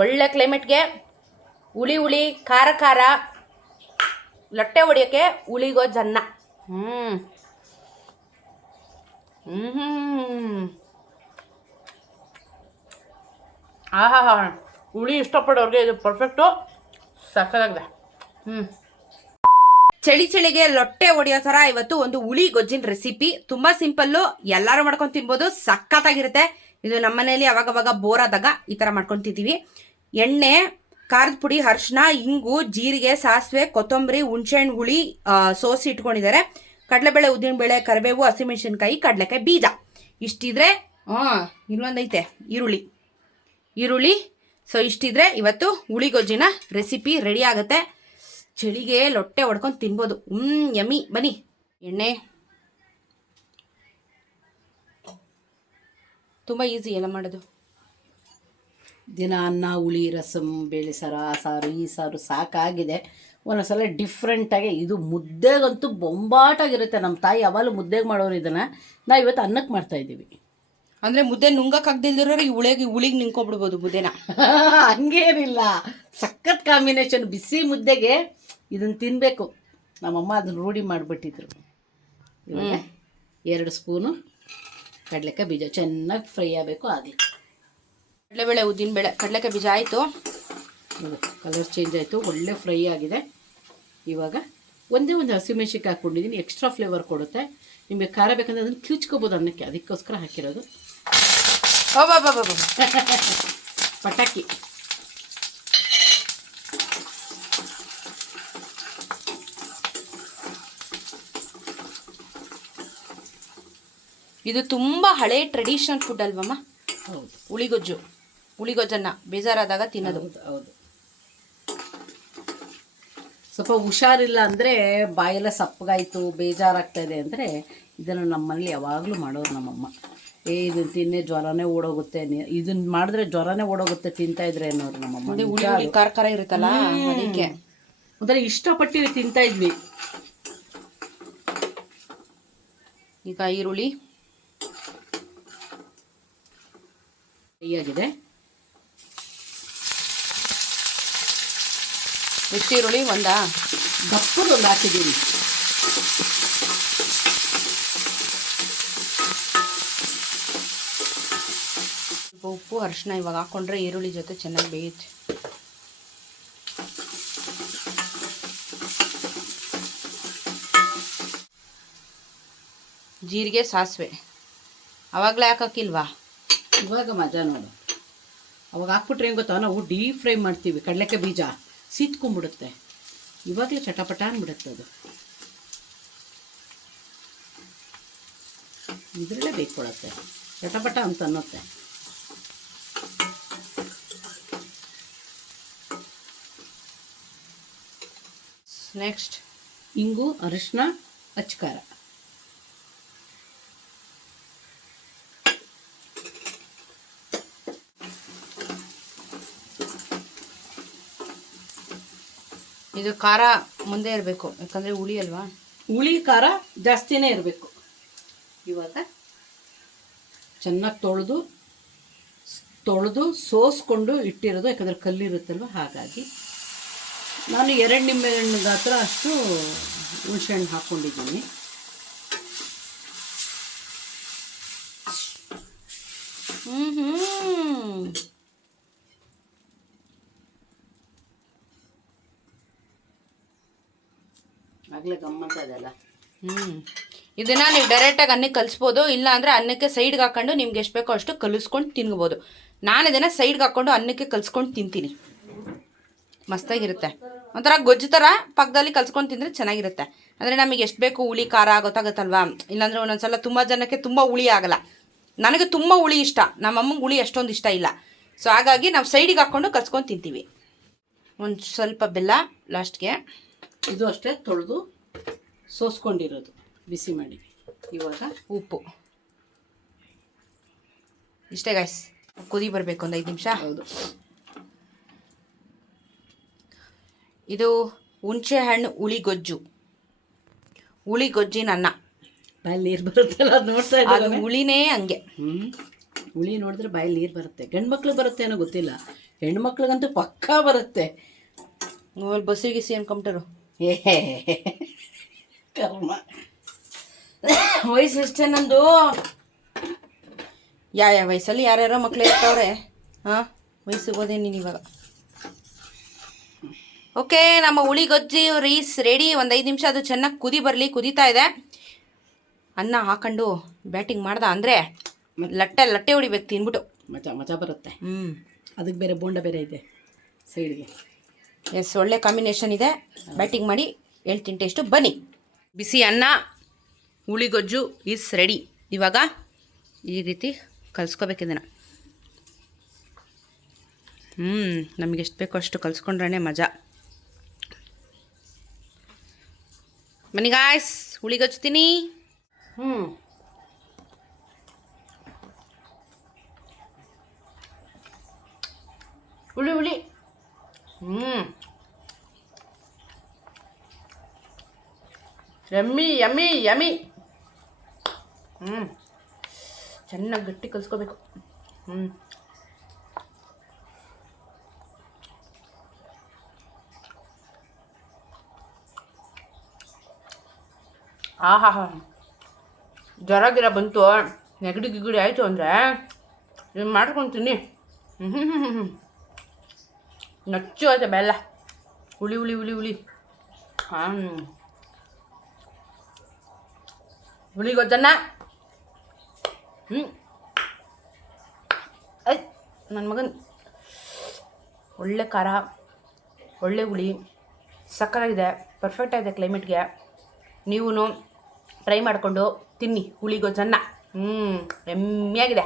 ಒಳ್ಳೆ ಕ್ಲೈಮೇಟ್ಗೆ ಹುಳಿ ಹುಳಿ ಖಾರ ಖಾರ ಲಟ್ಟೆ ಹೊಡಿಯೋಕ್ಕೆ ಹುಳಿಗೊಜ್ಜನ್ನ. ಆಹಾ, ಹುಳಿ ಇಷ್ಟಪಡೋರಿಗೆ ಇದು ಪರ್ಫೆಕ್ಟು. ಸಕ್ಕತ್ತಾಗಿದೆ. ಚಳಿಗೆ ಲೊಟ್ಟೆ ಹೊಡಿಯೋ ಥರ ಇವತ್ತು ಒಂದು ಹುಳಿ ಗೊಜ್ಜಿನ ರೆಸಿಪಿ. ತುಂಬಾ ಸಿಂಪಲ್ಲು, ಎಲ್ಲರೂ ಮಾಡ್ಕೊಂಡು ತಿನ್ಬೋದು, ಸಕ್ಕತ್ತಾಗಿರುತ್ತೆ. ಇದು ನಮ್ಮ ಮನೇಲಿ ಅವಾಗವಾಗ ಬೋರ್ ಆದಾಗ ಈ ಥರ ಮಾಡ್ಕೊಂಡು ತಿಂತೀವಿ. ಎಣ್ಣೆ, ಖಾರದ ಪುಡಿ, ಅರಿಶಿನ, ಇಂಗು, ಜೀರಿಗೆ, ಸಾಸಿವೆ, ಕೊತ್ತಂಬರಿ, ಹುಣಸೆಹಣ್ಣು ಹುಳಿ ಸೋಸಿ ಇಟ್ಕೊಂಡಿದ್ದಾರೆ. ಕಡಲೆಬೇಳೆ, ಉದ್ದಿನಬೇಳೆ, ಕರಿಬೇವು, ಹಸಿಮೆಣಸಿನ್ಕಾಯಿ, ಕಡಲೆಕಾಯಿ ಬೀಜ ಇಷ್ಟಿದ್ರೆ ಇನ್ನೊಂದೈತೆ ಈರುಳ್ಳಿ. ಸೊ ಇಷ್ಟಿದ್ರೆ ಇವತ್ತು ಹುಳಿ ಗೊಜ್ಜಿನ ರೆಸಿಪಿ ರೆಡಿ ಆಗುತ್ತೆ. ಚಳಿಗೆ ಲೊಟ್ಟೆ ಹೊಡ್ಕೊಂಡು ತಿನ್ಬೋದು. ಯಮ್ಮಿ. ಬನ್ನಿ. ಎಣ್ಣೆ ತುಂಬ ಈಸಿ ಎಲ್ಲ ಮಾಡೋದು. ದಿನ ಅನ್ನ, ಹುಳಿ, ರಸಮ್, ಬೇಳೆ ಸಾರು, ಆ ಸಾರು, ಈ ಸಾರು ಸಾಕಾಗಿದೆ. ಒಂದೊಂದ್ಸಲ ಡಿಫ್ರೆಂಟಾಗಿ ಇದು ಮುದ್ದೆಗಂತೂ ಬೊಂಬಾಟಾಗಿರುತ್ತೆ. ನಮ್ಮ ತಾಯಿ ಯಾವಾಗಲೂ ಮುದ್ದೆಗೆ ಮಾಡೋರು ಇದನ್ನು. ನಾವು ಇವತ್ತು ಅನ್ನಕ್ಕೆ ಮಾಡ್ತಾಯಿದ್ದೀವಿ. ಅಂದರೆ ಮುದ್ದೆ ನುಂಗಕ್ಕಾಗ್ದಿಲ್ದಿರೋರು ಈ ಹುಳಿಗೆ ನಿಂತ್ಕೊಬಿಡ್ಬೋದು ಮುದ್ದೆನ. ಹಂಗೇನಿಲ್ಲ, ಸಖತ್ ಕಾಂಬಿನೇಷನ್. ಬಿಸಿ ಮುದ್ದೆಗೆ ಇದನ್ನು ತಿನ್ನಬೇಕು. ನಮ್ಮಮ್ಮ ಅದನ್ನು ರೂಢಿ ಮಾಡಿಬಿಟ್ಟಿದ್ರು. 2 ಸ್ಪೂನು ಕಡಲೆಕಾಯಿ ಬೀಜ ಚೆನ್ನಾಗಿ ಫ್ರೈ ಆಗಬೇಕು. ಆಗಲಿ ಕಡಲೆಬೇಳೆ, ಉದ್ದಿನಬೇಳೆ, ಕಡಲೆಕಾಯಿ ಬೀಜ ಆಯಿತು. ಕಲರ್ ಚೇಂಜ್ ಆಯಿತು, ಒಳ್ಳೆ ಫ್ರೈ ಆಗಿದೆ. ಇವಾಗ ಒಂದೇ ಒಂದು ಹಸಿಮೆಣ್ಸಿನ್ಕಾಯಿ ಹಾಕ್ಕೊಂಡಿದ್ದೀನಿ, ಎಕ್ಸ್ಟ್ರಾ ಫ್ಲೇವರ್ ಕೊಡುತ್ತೆ. ನಿಮಗೆ ಖಾರ ಬೇಕಂದ್ರೆ ಅದನ್ನು ಕಿಚ್ಕೋಬೋದು ಅನ್ನಕ್ಕೆ, ಅದಕ್ಕೋಸ್ಕರ ಹಾಕಿರೋದು. ಪಟಾಕಿ. ಇದು ತುಂಬ ಹಳೆ ಟ್ರೆಡಿಷನಲ್ ಫುಡ್ ಅಲ್ವಮ್ಮ? ಹೌದು. ಹುಳಿಗೊಜ್ಜನ್ನು ಬೇಜಾರಾದಾಗ ತಿನ್ನೋದು. ಹೌದು. ಸ್ವಲ್ಪ ಹುಷಾರಿಲ್ಲ ಅಂದರೆ, ಬಾಯೆಲ್ಲ ಸಪ್ಪಗಾಯಿತು, ಬೇಜಾರಾಗ್ತಾಯಿದೆ ಅಂದರೆ ಇದನ್ನು ನಮ್ಮ ಮನೇಲಿ ಯಾವಾಗಲೂ ಮಾಡೋರು ನಮ್ಮಮ್ಮ. ಇದನ್ನು ತಿನ್ನೆ ಜ್ವರನೇ ಓಡೋಗುತ್ತೆ, ಇದನ್ನು ಮಾಡಿದ್ರೆ ಜ್ವರನೇ ಓಡೋಗುತ್ತೆ ತಿಂತಾಯಿದ್ರೆ ಅನ್ನೋರು ನಮ್ಮಮ್ಮ. ಹುಳಿ ಖಾರ ಖಾರ ಇರುತ್ತಲ್ಲ, ಅದಕ್ಕೆ ಒಂಥರ ಇಷ್ಟಪಟ್ಟು ತಿಂತಾಯಿದ್ವಿ. ಈಗ ಈರುಳ್ಳಿ ಆಗಿದೆ. ಎಷ್ಟು ಈರುಳ್ಳಿ? ದಪ್ಪದೊಂದು ಹಾಕಿದ್ದೀವಿ. ಉಪ್ಪು, ಅರಿಶಿನ ಇವಾಗ ಹಾಕೊಂಡ್ರೆ ಈರುಳ್ಳಿ ಜೊತೆ ಚೆನ್ನಾಗಿ ಬೇಯುತ್ತೆ. ಜೀರಿಗೆ, ಸಾಸಿವೆ ಅವಾಗಲೇ ಹಾಕಿಲ್ವಾ? ಇವಾಗ ಮಜಾ ನೋಡು. ಅವಾಗ ಹಾಕ್ಬಿಟ್ರೆ ಏನು ಗೊತ್ತಾ, ನಾವು ಡೀಪ್ ಫ್ರೈ ಮಾಡ್ತೀವಿ, ಕಡಲೆಕಾಯಿ ಬೀಜ ಸೀತ್ಕೊಂಡ್ಬಿಡುತ್ತೆ. ಇವಾಗಲೇ ಚಟಪಟ ಅಂದ್ಬಿಡುತ್ತೆ ಅದು. ಇದರಲ್ಲೇ ಬೇಯ್ಕೊಳತ್ತೆ, ಚಟಪಟ ಅಂತ ಅನ್ನತ್ತೆ. ನೆಕ್ಸ್ಟ್ ಇಂಗು, ಅರಿಶಿನ, ಅಚ್ಕಾರ. ಇದು ಖಾರ ಮುಂದೆ ಇರಬೇಕು, ಯಾಕಂದರೆ ಹುಳಿ ಅಲ್ವಾ? ಹುಳಿ ಖಾರ ಜಾಸ್ತಿನೇ ಇರಬೇಕು. ಇವಾಗ ಚೆನ್ನಾಗಿ ತೊಳೆದು ಸೋಸ್ಕೊಂಡು ಇಟ್ಟಿರೋದು, ಯಾಕಂದರೆ ಕಲ್ಲಿರುತ್ತಲ್ವ. ಹಾಗಾಗಿ ನಾನು 2 ನಿಂಬೆಹಣ್ಣು ಗಾತ್ರ ಅಷ್ಟು ಹುಣಸೆಹಣ್ಣು ಹಾಕ್ಕೊಂಡಿದ್ದೀನಿ. ಆಗಲೇ ಗಮ್ಮಂತ ಅದಲ್ಲ. ಇದನ್ನು ನೀವು ಡೈರೆಕ್ಟಾಗಿ ಅನ್ನಕ್ಕೆ ಕಲಿಸ್ಬೋದು, ಇಲ್ಲ ಅಂದರೆ ಅನ್ನಕ್ಕೆ ಸೈಡ್ಗೆ ಹಾಕ್ಕೊಂಡು ನಿಮ್ಗೆ ಎಷ್ಟು ಬೇಕೋ ಅಷ್ಟು ಕಲಿಸ್ಕೊಂಡು ತಿನ್ಬೋದು. ನಾನು ಇದನ್ನು ಸೈಡ್ಗೆ ಹಾಕ್ಕೊಂಡು ಅನ್ನಕ್ಕೆ ಕಲಿಸ್ಕೊಂಡು ತಿಂತೀನಿ, ಮಸ್ತಾಗಿರುತ್ತೆ. ಒಂಥರ ಗೊಜ್ಜು ಥರ ಪಕ್ಕದಲ್ಲಿ ಕಲ್ಸ್ಕೊಂಡು ತಿಂದರೆ ಚೆನ್ನಾಗಿರುತ್ತೆ. ಅಂದರೆ ನಮಗೆ ಎಷ್ಟು ಬೇಕು ಹುಳಿ ಖಾರ ಗೊತ್ತಾಗುತ್ತಲ್ವಾ? ಇಲ್ಲಾಂದರೆ ಒಂದೊಂದ್ಸಲ ತುಂಬ ಜನಕ್ಕೆ ತುಂಬ ಹುಳಿ ಆಗಲ್ಲ. ನನಗೆ ತುಂಬ ಹುಳಿ ಇಷ್ಟ, ನಮ್ಮಮ್ಮಗೆ ಹುಳಿ ಅಷ್ಟೊಂದು ಇಷ್ಟ ಇಲ್ಲ. ಸೊ ಹಾಗಾಗಿ ನಾವು ಸೈಡಿಗೆ ಹಾಕ್ಕೊಂಡು ಕಲ್ಸ್ಕೊಂಡು ತಿಂತೀವಿ. ಒಂದು ಸ್ವಲ್ಪ ಬೆಲ್ಲ ಲಾಸ್ಟ್ಗೆ. ಇದು ಅಷ್ಟೇ ತೊಳೆದು ಸೋಸ್ಕೊಂಡಿರೋದು, ಬಿಸಿ ಮಾಡಿ. ಇವಾಗ ಉಪ್ಪು ಇಷ್ಟೇ ಗೈಸ್. ಕುದಿ ಬರಬೇಕು ಒಂದು 5 ನಿಮಿಷ. ಹೌದು. ಇದು ಹುಣಸೆ ಹಣ್ಣು ಹುಳಿ ಗೊಜ್ಜಿನ ಅನ್ನ. ಬಾಯಲ್ಲಿ ನೀರು ಬರುತ್ತಲ್ಲ, ಅದು ನೋಡ್ತಾ ಇದ್ದಾರೆ. ಅದು ಹುಳಿನೇ ಹಂಗೆ. ಹುಳಿ ನೋಡಿದ್ರೆ ಬಾಯಲ್ಲಿ ನೀರು ಬರುತ್ತೆ. ಗಂಡು ಮಕ್ಳು ಬರುತ್ತೆ ಏನೋ ಗೊತ್ತಿಲ್ಲ, ಹೆಣ್ಮಕ್ಳಿಗಂತೂ ಪಕ್ಕಾ ಬರುತ್ತೆ. ಬಸ್ಸಿಗೆ ಸಿ ಅನ್ಕೊಂಬಿಟ್ಟರು. ಏ ಕರ್ಮ. ವಯಸ್ಸು ಎಷ್ಟೇ ನಂದು? ಯಾವ ವಯಸ್ಸಲ್ಲಿ ಯಾರ್ಯಾರೋ ಮಕ್ಳು ಇರ್ತವ್ರೆ. ಹಾಂ, ವಯಸ್ಸಿಗೆ ಹೋದೆ ನೀನು ಇವಾಗ. ಓಕೆ, ನಮ್ಮ ಹುಳಿ ಗೊಜ್ಜಿ ರೈಸ್ ರೆಡಿ. ಒಂದು 5 ನಿಮಿಷ ಅದು ಚೆನ್ನಾಗಿ ಕುದೀತಾ ಇದೆ. ಅನ್ನ ಹಾಕೊಂಡು ಬ್ಯಾಟಿಂಗ್ ಮಾಡ್ದ ಅಂದರೆ ಲಟ್ಟೆ ಹೊಡಿಬೇಕು ತಿನ್ಬಿಟ್ಟು. ಮಜಾ ಬರುತ್ತೆ. ಅದಕ್ಕೆ ಬೇರೆ ಬೋಂಡ ಬೇರೆ ಇದೆ ಸೈಡ್ಗೆ. ಎಸ್, ಒಳ್ಳೆ ಕಾಂಬಿನೇಷನ್ ಇದೆ. ಬ್ಯಾಟಿಂಗ್ ಮಾಡಿ ಹೇಳ್ತೀನಿ ಟೇಸ್ಟು. ಬನ್ನಿ. ಬಿಸಿ ಅನ್ನ ಹುಳಿ ಗೊಜ್ಜು ಈಸ್ ರೆಡಿ. ಇವಾಗ ಈ ರೀತಿ ಕಲಿಸ್ಕೋಬೇಕಿದನ್ನು. ನಮಗೆ ಎಷ್ಟು ಬೇಕೋ ಅಷ್ಟು ಕಲಿಸ್ಕೊಂಡ್ರೆ ಮಜಾ. ಬನ್ನಿ ಗಾಯ್ಸ್, ಹುಳಿ ಗೊಜ್ತೀನಿ. ಹುಳಿ ಯಮ್ಮಿ ಯಮ್ಮಿ ಯಮ್ಮಿ. ಚೆನ್ನಾಗಿ ಗಟ್ಟಿ ಕಲಿಸ್ಕೋಬೇಕು. ಆಹಾ, ಜ್ವರ ಗಿರ ಬಂತು, ನೆಗಡಿ ಗಿಗಡಿ ಆಯಿತು ಅಂದರೆ ಇದನ್ನು ಮಾಡ್ಕೊತೀನಿ. ನಚ್ಚು ಆಯ್ತು ಬೆಲ್ಲ. ಹುಳಿ. ಹುಳಿ ಗೊಜ್ಜನ್ನ ನನ್ನ ಮಗನ ಒಳ್ಳೆ ಖಾರ, ಒಳ್ಳೆ ಹುಳಿ, ಸಕ್ಕತ್ತಾಗಿದೆ. ಪರ್ಫೆಕ್ಟ್ ಆಗಿದೆ ಕ್ಲೈಮೇಟ್ಗೆ. ನೀವು ಟ್ರೈ ಮಾಡಿಕೊಂಡು ತಿನ್ನಿ ಹುಳಿ ಗೊಜ್ಜನ್ನ. ಎಮ್ಮೆಯಾಗಿದೆ.